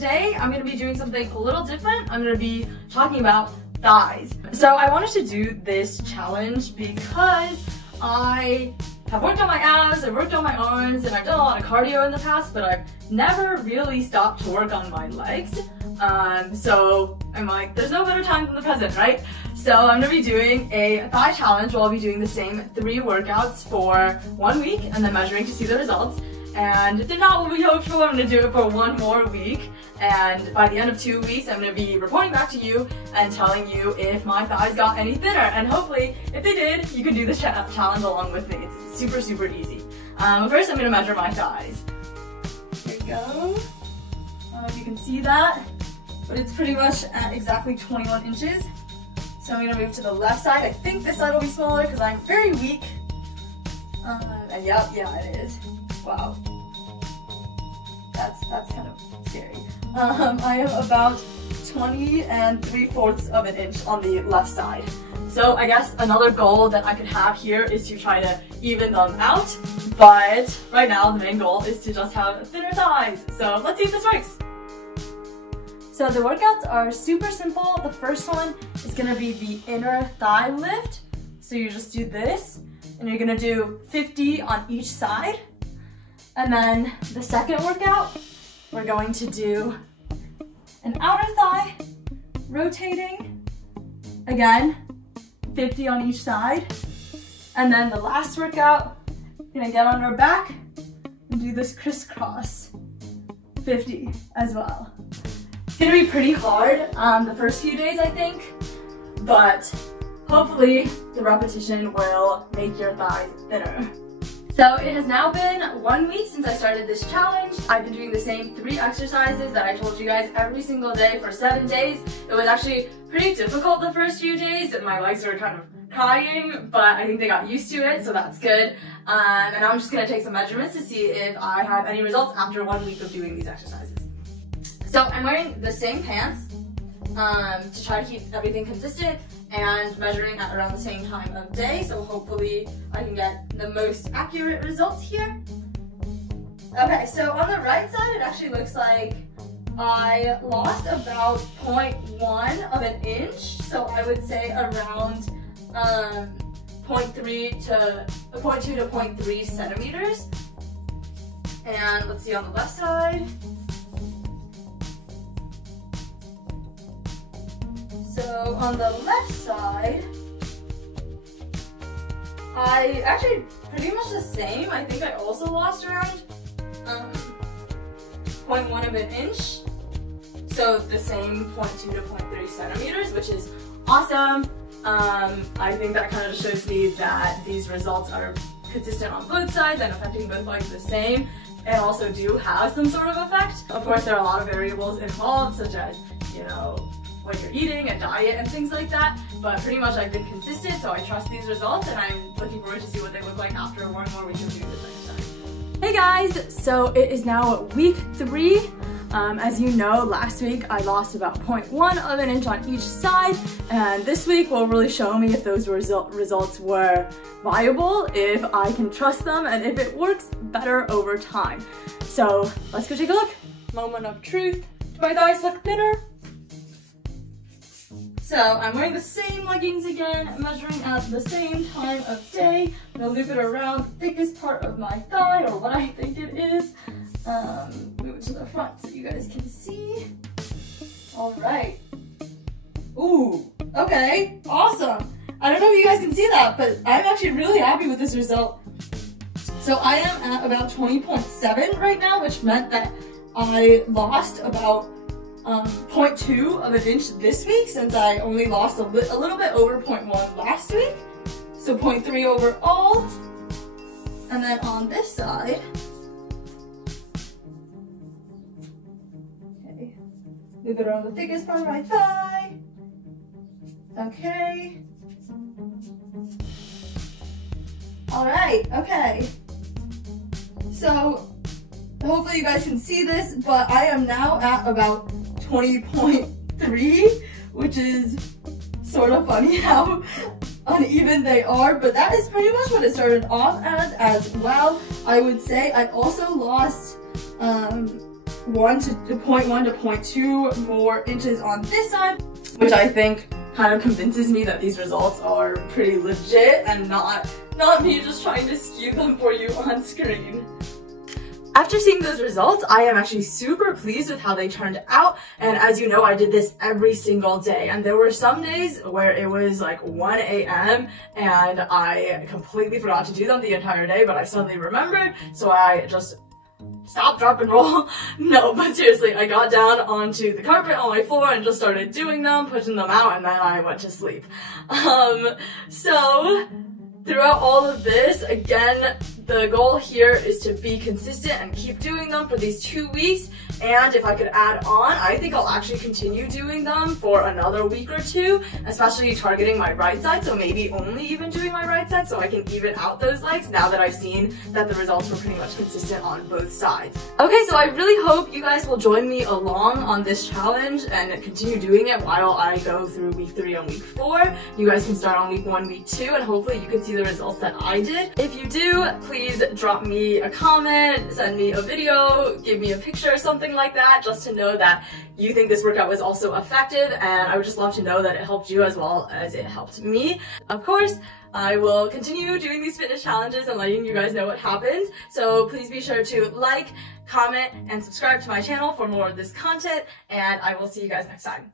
today I'm going to be doing something a little different. I'm going to be talking about thighs. So I wanted to do this challenge because I have worked on my abs, I've worked on my arms, and I've done a lot of cardio in the past, but I've never really stopped to work on my legs. So I'm like, there's no better time than the present, right? So I'm going to be doing a thigh challenge where I'll be doing the same 3 workouts for 1 week and then measuring to see the results. And if they're not what we hoped for, I'm going to do it for 1 more week. And by the end of 2 weeks, I'm going to be reporting back to you and telling you if my thighs got any thinner. And hopefully, if they did, you can do this challenge along with me. It's super, super easy. But first, I'm going to measure my thighs. Here we go. I don't know if you can see that, but it's pretty much at exactly 21 inches. So I'm going to move to the left side. I think this side will be smaller because I'm very weak. And yeah, it is. Wow. That's kind of scary. I am about 20 3/4 of an inch on the left side. So I guess another goal that I could have here is to try to even them out. But right now the main goal is to just have thinner thighs. So let's see if this works. So the workouts are super simple. The first one is gonna be the inner thigh lift. So you just do this and you're gonna do 50 on each side. And then the second workout, we're going to do an outer thigh, rotating, again, 50 on each side. And then the last workout, we're gonna get on our back and do this crisscross, 50 as well. It's gonna be pretty hard the first few days, I think, but hopefully the repetition will make your thighs thinner. So it has now been 1 week since I started this challenge. I've been doing the same 3 exercises that I told you guys every single day for 7 days. It was actually pretty difficult the first few days and my legs were kind of crying, but I think they got used to it, so that's good. And I'm just gonna take some measurements to see if I have any results after 1 week of doing these exercises. So I'm wearing the same pants to try to keep everything consistent and measuring at around the same time of day, so hopefully I can get the most accurate results here. Okay, so on the right side it actually looks like I lost about 0.1 of an inch, so I would say around 0.2 to 0.3 centimeters. And let's see on the left side. So on the left side, I actually pretty much the same. I think I also lost around 0.1 of an inch. So the same 0.2 to 0.3 centimeters, which is awesome. I think that kind of shows me that these results are consistent on both sides and affecting both legs the same, and also do have some sort of effect. Of course, there are a lot of variables involved, such as, you know, what you're eating, a diet, and things like that, but pretty much I've been consistent, so I trust these results, and I'm looking forward to see what they look like after 1 more week of doing this exercise. Hey guys, so it is now week 3. As you know, last week I lost about 0.1 of an inch on each side, and this week will really show me if those results were viable, if I can trust them, and if it works better over time. So let's go take a look. Moment of truth. Do my thighs look thinner? So I'm wearing the same leggings again, measuring at the same time of day. I'm gonna loop it around the thickest part of my thigh, or what I think it is. Move it to the front so you guys can see. All right. Ooh, okay, awesome. I don't know if you guys can see that, but I'm actually really happy with this result. So I am at about 20.7 right now, which meant that I lost about 0.2 of an inch this week, since I only lost a little bit over 0.1 last week. So 0.3 overall. And then on this side, okay, move it around the thickest part of my thigh. Okay. All right, okay. So hopefully you guys can see this, but I am now at about 20.3, which is sort of funny how uneven they are, but that is pretty much what it started off as well. I would say I also lost 0.1 to 0.2 more inches on this side, which I think kind of convinces me that these results are pretty legit and not me just trying to skew them for you on screen. After seeing those results, I am actually super pleased with how they turned out, and as you know, I did this every single day, and there were some days where it was like 1 a.m. and I completely forgot to do them the entire day, but I suddenly remembered, so I just stop, drop, and roll. No, but seriously, I got down onto the carpet on my floor and just started doing them, pushing them out, and then I went to sleep. So throughout all of this, again, the goal here is to be consistent and keep doing them for these 2 weeks, and if I could add on, I think I'll actually continue doing them for another week or two, especially targeting my right side, so maybe only even doing my right side so I can even out those legs now that I've seen that the results were pretty much consistent on both sides. Okay, so I really hope you guys will join me along on this challenge and continue doing it while I go through week 3 and week 4. You guys can start on week 1, week 2, and hopefully you can see the results that I did. If you do, please drop me a comment, send me a video, give me a picture or something like that, just to know that you think this workout was also effective, and I would just love to know that it helped you as well as it helped me. Of course, I will continue doing these fitness challenges and letting you guys know what happens, so please be sure to like, comment, and subscribe to my channel for more of this content, and I will see you guys next time.